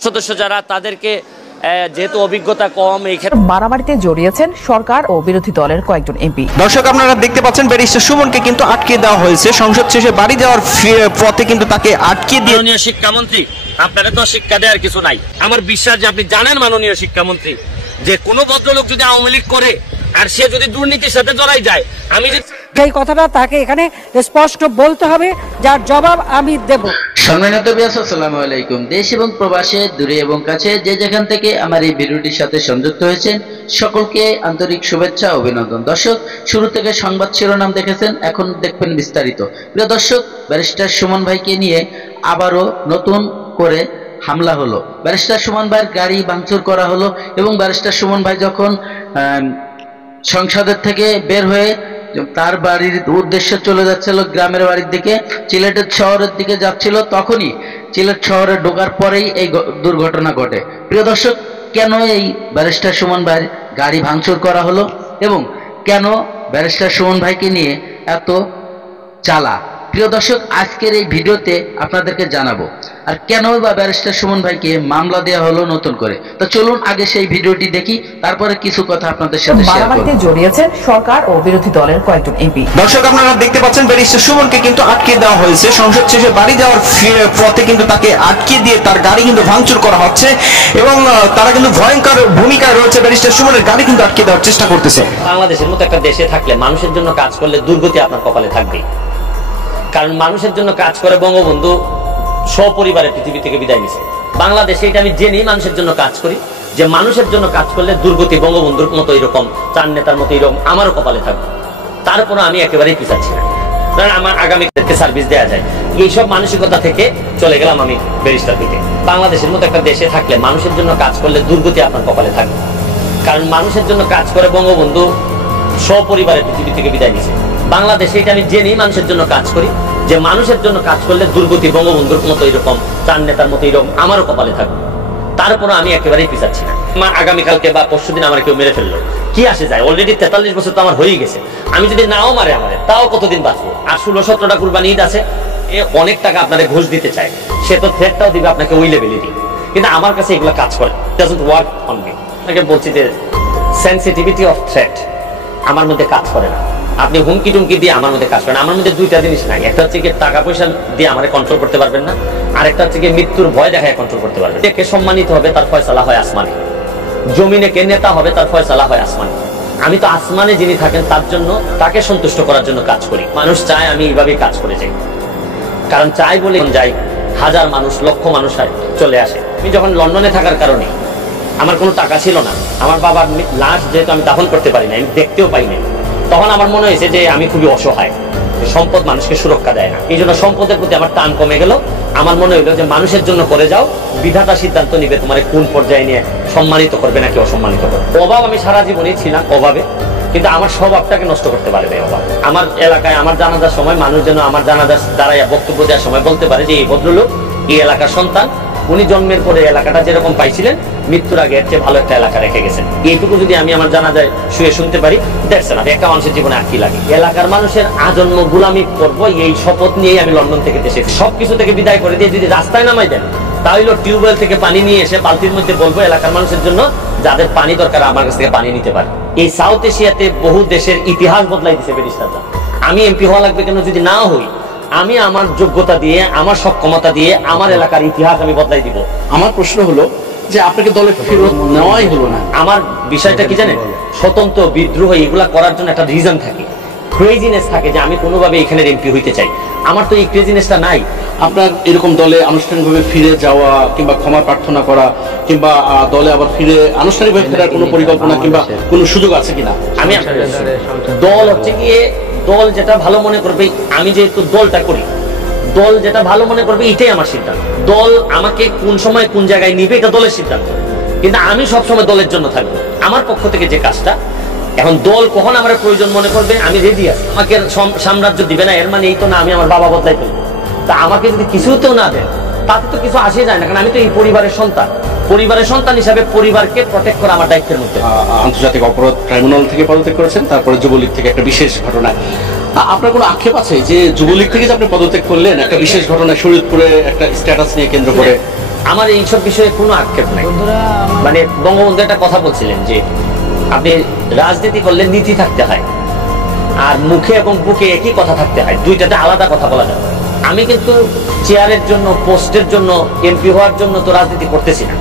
সদস্য যারা তাদেরকে যেহেতু অভিজ্ঞতা কম এই ক্ষেত্রে মারামারিতে জড়িয়েছেন সরকার ও বিরোধী দলের কয়েকজন এমপি। দর্শক আপনারা দেখতে পাচ্ছেন ব্যারিস্টার সুমনকে কিন্তু আটকে দেওয়া হয়েছে। সংসদ শেষে বাড়ি যাওয়ার পথে কিন্তু তাকে আটকে দিয়ে মাননীয় শিক্ষামন্ত্রী আপনারা তো শিক্ষা দেওয়ার কিছু নাই। আমার বিশ্বাস যে আপনি জানেন মাননীয় শিক্ষামন্ত্রী যে কোনো ভদ্রলোক যদি আওয়ামী লীগ করে আর সে যদি দুর্নীতির সাথে জড়াই যায় আমি সেই কথাটা তাকে এখানে স্পষ্ট বলতে হবে, যার জবাব আমি দেব। সম্মানিত ভিউয়ার্স, আসসালামু আলাইকুম। দেশ এবং প্রবাসে দূরে এবং কাছে যে যেখান থেকে আমার এই ভিডিওটির সাথে সংযুক্ত হয়েছেন সকলকে আন্তরিক শুভেচ্ছা ও অভিনন্দন। দর্শক, শুরু থেকে সংবাদ শিরোনাম দেখেছেন, এখন দেখবেন বিস্তারিত। প্রিয় দর্শক, ব্যারিস্টার সুমন ভাইকে নিয়ে আবারও নতুন করে হামলা হলো। ব্যারিস্টার সুমন ভাইয়ের গাড়ি ভাঙচুর করা হলো এবং ব্যারিস্টার সুমন ভাই যখন সংসদের থেকে বের হয়ে তার বাড়ির উদ্দেশ্যে চলে যাচ্ছিল গ্রামের বাড়ির দিকে, সিলেটের শহরের দিকে যাচ্ছিল, তখনই সিলেট শহরে ঢোকার পরেই এই দুর্ঘটনা ঘটে। প্রিয় দর্শক, কেন এই ব্যারিস্টার সুমন ভাইয়ের গাড়ি ভাঙচুর করা হলো এবং কেন ব্যারিস্টার সুমন ভাইকে নিয়ে এত চালা, প্রিয় দর্শক আজকের এই ভিডিওতে আপনাদেরকে জানাবো। আর কেন বা ব্যারিস্টার সুমন ভাইকে মামলা দেওয়া হলো নতুন করে, তো চলুন আগে সেই ভিডিওটি দেখি, তারপরে কিছু কথা আপনাদের সাথে শেয়ার করব। মারামারিতে জড়িয়েছেন সরকার ও বিরোধী দলের কয়েকজন এমপি। দর্শক আপনারা দেখতে পাচ্ছেন ব্যারিস্টার সুমনকে কিন্তু আটকে দেওয়া হয়েছে। সংসদ শেষে বাড়ি যাওয়ার পথে কিন্তু তাকে আটকে দিয়ে তার গাড়ি কিন্তু ভাঙচুর করা হচ্ছে এবং তারা কিন্তু ভয়ঙ্কর ভূমিকায় রয়েছে। ব্যারিস্টার সুমনের গাড়ি কিন্তু আটকে দেওয়ার চেষ্টা করতেছে। বাংলাদেশের মতো একটা দেশে থাকলে মানুষের জন্য কাজ করলে দুর্গতি আপনার কপালে থাকবে। কারণ মানুষের জন্য কাজ করে বঙ্গবন্ধু সপরিবারে পৃথিবী থেকে বিদায় নিছে। বাংলাদেশে এটা আমি জেনি মানুষের জন্য কাজ করি, যে মানুষের জন্য কাজ করলে দুর্গতি বঙ্গবন্ধুর মতো এরকম, চার নেতার মতো এরকম আমারও কপালে থাকবে। তারপরে আমি একেবারেই পিছাচ্ছি না, কারণ আমার আগামীকে সার্ভিস দেওয়া যায়। এইসব মানসিকতা থেকে চলে গেলাম আমি ব্যারিস্টার দিকে। বাংলাদেশের মতো একটা দেশে থাকলে মানুষের জন্য কাজ করলে দুর্গতি আপনার কপালে থাকবে। কারণ মানুষের জন্য কাজ করে বঙ্গবন্ধু সপরিবারে পৃথিবী থেকে বিদায় নিছে। বাংলাদেশে এটা আমি জেনি মানুষের জন্য কাজ করি, যে মানুষের জন্য কাজ করলে দুর্গতি বঙ্গবন্ধুর মতো এরকম, চার নেতার মতো এরকম আমারও কপালে থাকবে। তারপরে আমি একেবারেই পিছাচ্ছি না। আমার আগামীকালকে বা পরশুদিন আমার কেউ মেরে ফেললো, কি আসে যায়? অলরেডি 43 বছর তো আমার হয়ে গেছে। আমি যদি নাও মারে আমারে, তাও কতদিন বাঁচবো? আর 16-17টা কুরবানি ঈদ আছে, এ অনেক টাকা আপনাদের ঘুষ দিতে চায়, সে তো থ্রেটটাও দিবে আপনাকে ওই লেভেলে দিবে। কিন্তু আমার কাছে এগুলো কাজ করে, ডাজন্ট ওয়ার্ক অন মি। আপনাকে বলছি যে সেন্সিটিভিটি অফ থ্রেট আমার মধ্যে কাজ করে না। আপনি হুমকি টুমকি দিয়ে আমার মধ্যে কাজ করেন। আমার মধ্যে দুইটা জিনিস নাই, একটা হচ্ছে গিয়ে টাকা পয়সা দিয়ে আমার কন্ট্রোল করতে পারবেন না, আর একটা হচ্ছে গিয়ে মৃত্যুর ভয় দেখায় কন্ট্রোল করতে পারবেন। কে সম্মানিত হবে তার ফয়সালা হয় আসমানে, জমিনে কে নেতা হবে তার ফয়সালা হয় আসমানে। আমি তো আসমানে যিনি থাকেন তার জন্য, তাকে সন্তুষ্ট করার জন্য কাজ করি। মানুষ চায় আমি এইভাবেই কাজ করে যাই, কারণ চাই বলে যাই। হাজার মানুষ, লক্ষ মানুষ চলে আসে। আমি যখন লন্ডনে থাকার কারণে আমার কোনো টাকা ছিল না, আমার বাবার লাশ যেহেতু আমি দাফন করতে পারি না, আমি দেখতেও পাই না, তখন আমার মনে হয়েছে যে আমি খুবই অসহায়, সম্পদ মানুষকে সুরক্ষা দেয় না। এই জন্য সম্পদের প্রতি আমার টান কমে গেল। আমার মনে হইলো যে মানুষের জন্য করে যাও, বিধাতা সিদ্ধান্ত নিবে তোমার কোন পর্যায়ে নিয়ে সম্মানিত করবে নাকি অসম্মানিত করবে। অভাব আমি সারা জীবনই ছিলাম অভাবে, কিন্তু আমার স্বভাবটাকে নষ্ট করতে পারবে অভাব। আমার এলাকায় আমার জানাজার সময় মানুষ যেন আমার জানাজার দাঁড়াইয়া বক্তব্য দেওয়ার সময় বলতে পারে যে এই ভদ্রলোক এই এলাকার সন্তান, উনি জন্মের পরে এলাকাটা যেরকম পাইছিলেন মৃত্যুর আগে এর চেয়ে ভালো একটা এলাকা রেখে গেছেন। এইটুকু যদি আমি আমার জানাজায় শুয়ে শুনতে পারি, দেখছেন না একটা মানুষের জীবনে আর কি লাগে। এলাকার মানুষের আজন্ম গুলামি করবো এই শপথ নিয়েই আমি লন্ডন থেকে দেশে সবকিছু থেকে বিদায় করে দিয়ে যদি রাস্তায় নামাই দেন, তাহলে টিউবওয়েল থেকে পানি নিয়ে এসে বালতির মধ্যে বলবো এলাকার মানুষের জন্য যাদের পানি দরকার আমার কাছ থেকে পানি নিতে পারে। এই সাউথ এশিয়াতে বহু দেশের ইতিহাস বদলাই দিচ্ছে ব্যারিস্টাররা। আমি এমপি হওয়া লাগবে কেন? যদি না হই, আমি আমার যোগ্যতা দিয়ে, আমার সক্ষমতা দিয়ে আমার এলাকার ইতিহাস আমি বদলাই দিব। আমার প্রশ্ন হলো যে আপনাকে দলে ফেরত নেওয়াই হলো না। আমার বিষয়টা কি জানেন, স্বতন্ত্র বিদ্রোহ এগুলা করার জন্য একটা রিজন থাকে, ক্রেজিনেস থাকে যে আমি কোনোভাবে এখানে এমপি হইতে চাই। আমার তো এই ক্রেজিনেসটা নাই। আপনার এরকম দলে আনুষ্ঠানিকভাবে ফিরে যাওয়া কিংবা ক্ষমা প্রার্থনা করা কিংবা দলে আবার ফিরে আনুষ্ঠানিকভাবে ফেরার কোনো পরিকল্পনা কিংবা কোনো সুযোগ আছে কিনা? আমি দল হচ্ছে গিয়ে দল যেটা ভালো মনে করবে, আমি যেহেতু দলটা করি, দল যেটা ভালো মনে করবে এটাই আমার সিদ্ধান্ত। দল আমাকে কোন সময় কোন জায়গায় নিবে এটা দলের সিদ্ধান্ত, কিন্তু আমি সবসময় দলের জন্য থাকবো। আমার পক্ষ থেকে যে কাজটা, এখন দল কখন আমার প্রয়োজন মনে করবে আমি রেডি আছি। আমাকে সাম্রাজ্য দিবে না এর মানে এই তো না আমি আমার বাবা বদলাই ফেলবো। তা আমাকে যদি কিছুতেও না দেন তাতে তো কিছু আসে যায় না, কারণ আমি তো এই পরিবারের সন্তান। পরিবারের সন্তান হিসাবে পরিবারকে প্রটেক্ট করা আমার দায়িত্বের মধ্যে। আন্তর্জাতিক অপরাধ ট্রাইব্যুনাল থেকে পদত্যাগ করেছেন, তারপরে যুবলীগ থেকে একটা বিশেষ ঘটনা। আপনার কোনো আক্ষেপ আছে যে যুবলীগ থেকে যে আপনি পদত্যাগ করলেন একটা বিশেষ ঘটনা, শরীয়তপুরে একটা স্ট্যাটাস নিয়ে কেন্দ্র করে? আমার এইসব বিষয়ে কোনো আক্ষেপ নাই। মানে বঙ্গবন্ধু একটা কথা বলছিলেন যে আপনি রাজনীতি করলে নীতি থাকতে হয়, আর মুখে এবং বুকে একই কথা থাকতে হয়, দুইটাতে আলাদা কথা বলা যাবে। আমি কিন্তু চেয়ারের জন্য, পোস্টের জন্য, এমপি হওয়ার জন্য তো রাজনীতি করতেছি না।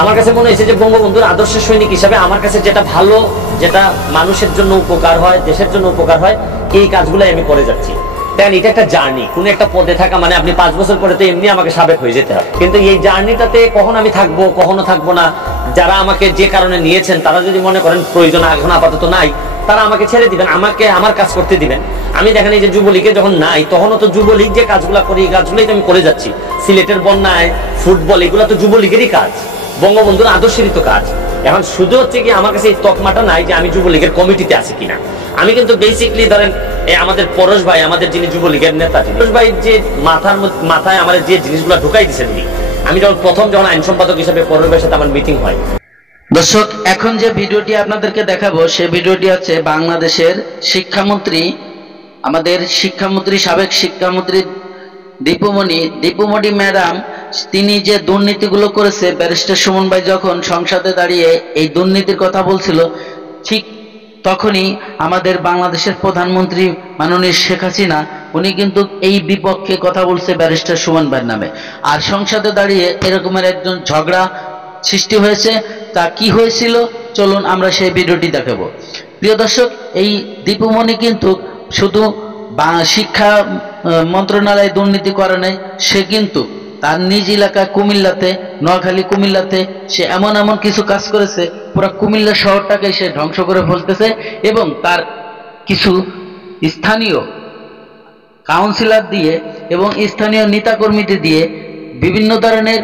আমার কাছে মনে হয়েছে যে বঙ্গবন্ধুর আদর্শ সৈনিক হিসাবে আমার কাছে যেটা ভালো, যেটা মানুষের জন্য উপকার হয়, দেশের জন্য উপকার হয়, এই কাজগুলো আমি করে যাচ্ছি। দেখেন, এটা একটা জার্নি। কোন একটা পদে থাকা মানে আপনি 5 বছর পরে তো এমনি আমাকে সাবেক হয়ে যেতে হবে, কিন্তু এই জার্নিটাতে কখন আমি থাকবো, কখনো থাকবো না। যারা আমাকে যে কারণে নিয়েছেন তারা যদি মনে করেন প্রয়োজন এখন আপাতত নাই, তারা আমাকে ছেড়ে দিবেন, আমাকে আমার কাজ করতে দিবেন। আমি দেখেন এই যে যুবলীগে যখন নাই, তখনও তো যুবলীগ যে কাজগুলো করি, এই কাজগুলোই তো আমি করে যাচ্ছি। সিলেটের বন্যায়, ফুটবল, এগুলো তো যুবলীগেরই কাজ, বঙ্গবন্ধুর আদর্শেরই তো কাজ। এখন শুধু হচ্ছে কি আমার কাছে এই তকমাটা নাই যে আমি যুবলীগের কমিটিতে আছি কিনা। আমি কিন্তু বেসিকলি ধরেন আমাদের পরশ ভাই, আমাদের যিনি যুবলীগের নেতা, পরশ ভাই যে মাথায় আমার যে জিনিসগুলো ঢুকাই দিচ্ছেন উনি, আমি যখন আইন সম্পাদক হিসেবে পরশ ভাইয়ের সাথে আমার মিটিং হয়। দর্শক, এখন যে ভিডিওটি আপনাদেরকে দেখাবো সেই ভিডিওটি হচ্ছে বাংলাদেশের শিক্ষামন্ত্রী, আমাদের শিক্ষামন্ত্রী, সাবেক শিক্ষামন্ত্রী দীপুমণি ম্যাডাম, তিনি যে দুর্নীতিগুলো করেছে, ব্যারিস্টার সুমন ভাই যখন সংসদে দাঁড়িয়ে এই দুর্নীতির কথা বলছিল, ঠিক তখনই আমাদের বাংলাদেশের প্রধানমন্ত্রী মাননীয় শেখ হাসিনা, উনি কিন্তু এই বিপক্ষে কথা বলছে ব্যারিস্টার সুমন ভাইয়ের নামে। আর সংসদে দাঁড়িয়ে এরকমের একজন ঝগড়া সৃষ্টি হয়েছে। তা কি হয়েছিল চলুন আমরা সেই ভিডিওটি দেখাবো। প্রিয় দর্শক, এই দীপুমণি কিন্তু শুধু শিক্ষা মন্ত্রণালয়ে দুর্নীতি করে নাই, সে কিন্তু তার নিজ এলাকা কুমিল্লাতে, নোয়াখালী কুমিল্লাতে সে এমন কিছু কাজ করেছে, পুরো কুমিল্লা শহরটাকে সে ধ্বংস করে ফেলতেছে। এবং তার কিছু স্থানীয় কাউন্সিলর দিয়ে এবং স্থানীয় নেতাকর্মীদের দিয়ে বিভিন্ন ধরনের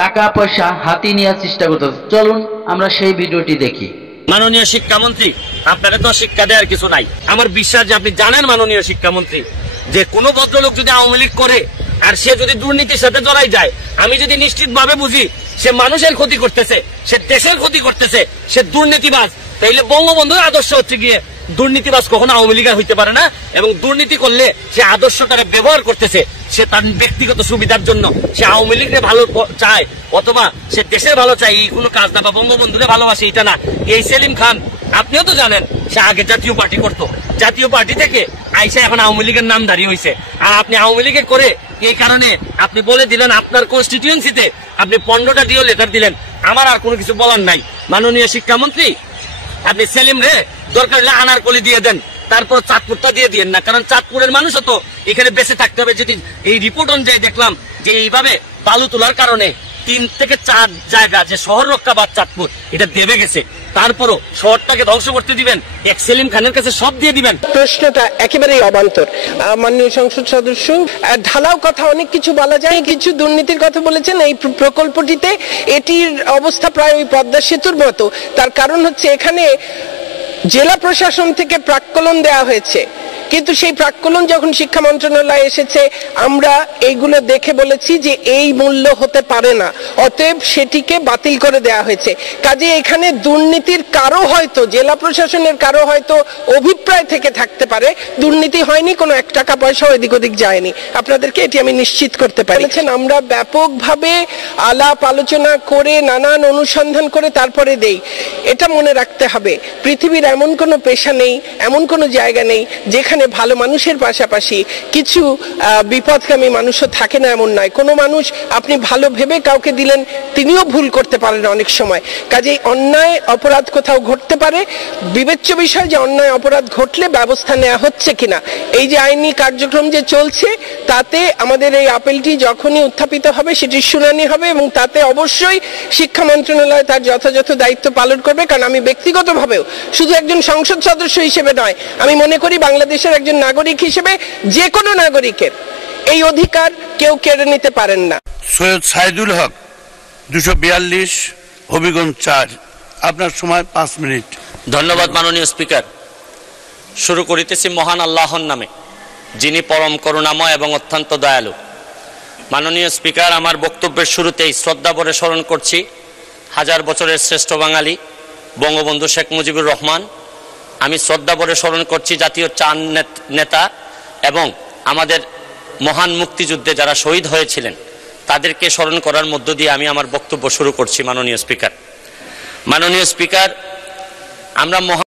টাকা পয়সা হাতিয়ে নেওয়ার চেষ্টা করতেছে। চলুন আমরা সেই ভিডিওটি দেখি। মাননীয় শিক্ষামন্ত্রী, আপনারা তো শিক্ষা দেওয়ার কিছু নাই। আমার বিশ্বাস যে আপনি জানেন মাননীয় শিক্ষামন্ত্রী, যে কোনো ভদ্রলোক যদি আওয়ামী লীগ করে আর সে যদি দুর্নীতির সাথে জড়াই যায়, আমি যদি নিশ্চিত ভাবে বুঝি সে মানুষের ক্ষতি করতেছে, সে দেশের ক্ষতি করতেছে, সে দুর্নীতিবাজ, তাইলে বঙ্গবন্ধুর আদর্শ হচ্ছে গিয়ে দুর্নীতিবাজ কখনো আওয়ামী লীগ হইতে পারে না। এবং দুর্নীতি করলে সে আদর্শটারে ব্যবহার করতেছে, সে তার ব্যক্তিগত সুবিধার জন্য, সে আওয়ামী লীগের ভালো চায় অথবা সে দেশের ভালো চায়, এই কোনো কাজ না, বা বঙ্গবন্ধুরে ভালোবাসে এটা না। এই সেলিম খান, আপনিও তো জানেন, সে আগে জাতীয় পার্টি করতো, জাতীয় পার্টি থেকে আইসা এখন আওয়ামী লীগের নামধারী হয়েছে। আর আপনি আওয়ামী লীগের করে এই কারণে আপনি বলে দিলেন আপনার কনস্টিটিউয়েন্সিতে আপনি 15টা ডিও লেটার দিলেন। আমার আর কোনো কিছু বলার নাই। মাননীয় শিক্ষামন্ত্রী, আপনি সেলিম রে দরকার হলে আনারকলি দিয়ে দেন, তারপর চাঁদপুরটা দিয়ে দিয়েন না, কারণ চাঁদপুরের মানুষও তো এখানে বেঁচে থাকতে হবে। যদি এই রিপোর্ট অনুযায়ী দেখলাম যে এইভাবে বালু তোলার কারণে 3 থেকে 4 জায়গা যে শহর রক্ষা বা চাঁদপুর এটা দেবে গেছে, তারপরও শহরটাকে ধ্বংস করতে দিবেন, এক সেলিম খানের কাছে সব দিয়ে দিবেন। প্রশ্নটা একেবারেই অবান্তর। মাননীয় সংসদ সদস্য ঢালাও কথা অনেক কিছু বলা যায়, কিছু দুর্নীতির কথা বলেছেন এই প্রকল্পটিতে। এটির অবস্থা প্রায় ওই পদ্মা সেতুর মতো। তার কারণ হচ্ছে এখানে জেলা প্রশাসন থেকে প্রাক্কলন দেওয়া হয়েছে, কিন্তু সেই প্রাক্কলন যখন শিক্ষা মন্ত্রণালয়ে এসেছে আমরা এইগুলো দেখে বলেছি যে এই মূল্য হতে পারে না, অতএব সেটিকে বাতিল করে দেওয়া হয়েছে। কাজে এখানে দুর্নীতির কারো হয়তো, জেলা প্রশাসনের কারো হয়তো অভিপ্রায় থেকে থাকতে পারে, দুর্নীতি হয়নি, কোনো 1 টাকা পয়সা এদিক ওদিক যায়নি। আপনাদেরকে এটি আমি নিশ্চিত করতে পারি। আমরা ব্যাপকভাবে আলাপ আলোচনা করে নানান অনুসন্ধান করে তারপরে দেই। এটা মনে রাখতে হবে, পৃথিবীর এমন কোনো পেশা নেই, এমন কোনো জায়গা নেই যেখানে ভালো মানুষের পাশাপাশি কিছু বিপদগামী মানুষও থাকে না, এমন নয়। কোনো মানুষ আপনি ভালো ভেবে কাউকে দিলেন, তিনিও ভুল করতে পারেন অনেক সময়। কাজেই অন্যায় অপরাধ কোথাও ঘটতে পারে, বিবেচ্য বিষয় যে অন্যায় অপরাধ ঘটলে ব্যবস্থা নেওয়া হচ্ছে কিনা। এই যে আইনি কার্যক্রম যে চলছে, তাতে আমাদের এই আপিলটি যখনই উত্থাপিত হবে সেটির শুনানি হবে, এবং তাতে অবশ্যই শিক্ষা মন্ত্রণালয় তার যথাযথ দায়িত্ব পালন করবে। কারণ আমি ব্যক্তিগতভাবেও শুধু একজন সংসদ সদস্য হিসেবে নয়, আমি মনে করি বাংলাদেশের একজন নাগরিক হিসেবে যে কোনো নাগরিকের এই অধিকার কেউ কেড়ে নিতে পারেন না। সৈয়দ সাইদুল হক 242 হবিগঞ্জ 4, আপনার সময় 5 মিনিট। ধন্যবাদ মাননীয় স্পিকার। শুরু করিতেছি মহান আল্লাহর নামে, যিনি পরম করুণাময় এবং অত্যন্ত দয়ালু। মাননীয় স্পিকার, আমার বক্তব্যের শুরুতেই শ্রদ্ধা ভরে স্মরণ করছি 1000 বছরের শ্রেষ্ঠ বাঙালি বঙ্গবন্ধু শেখ মুজিবুর রহমান। আমি শ্রদ্ধা ভরে স্মরণ করছি জাতীয় 4 নেতা এবং আমাদের মহান মুক্তিযুদ্ধে যারা শহীদ হয়েছিলেন তাদেরকে স্মরণ করার মধ্য দিয়ে আমি আমার বক্তব্য শুরু করছি। মাননীয় স্পিকার, আমরা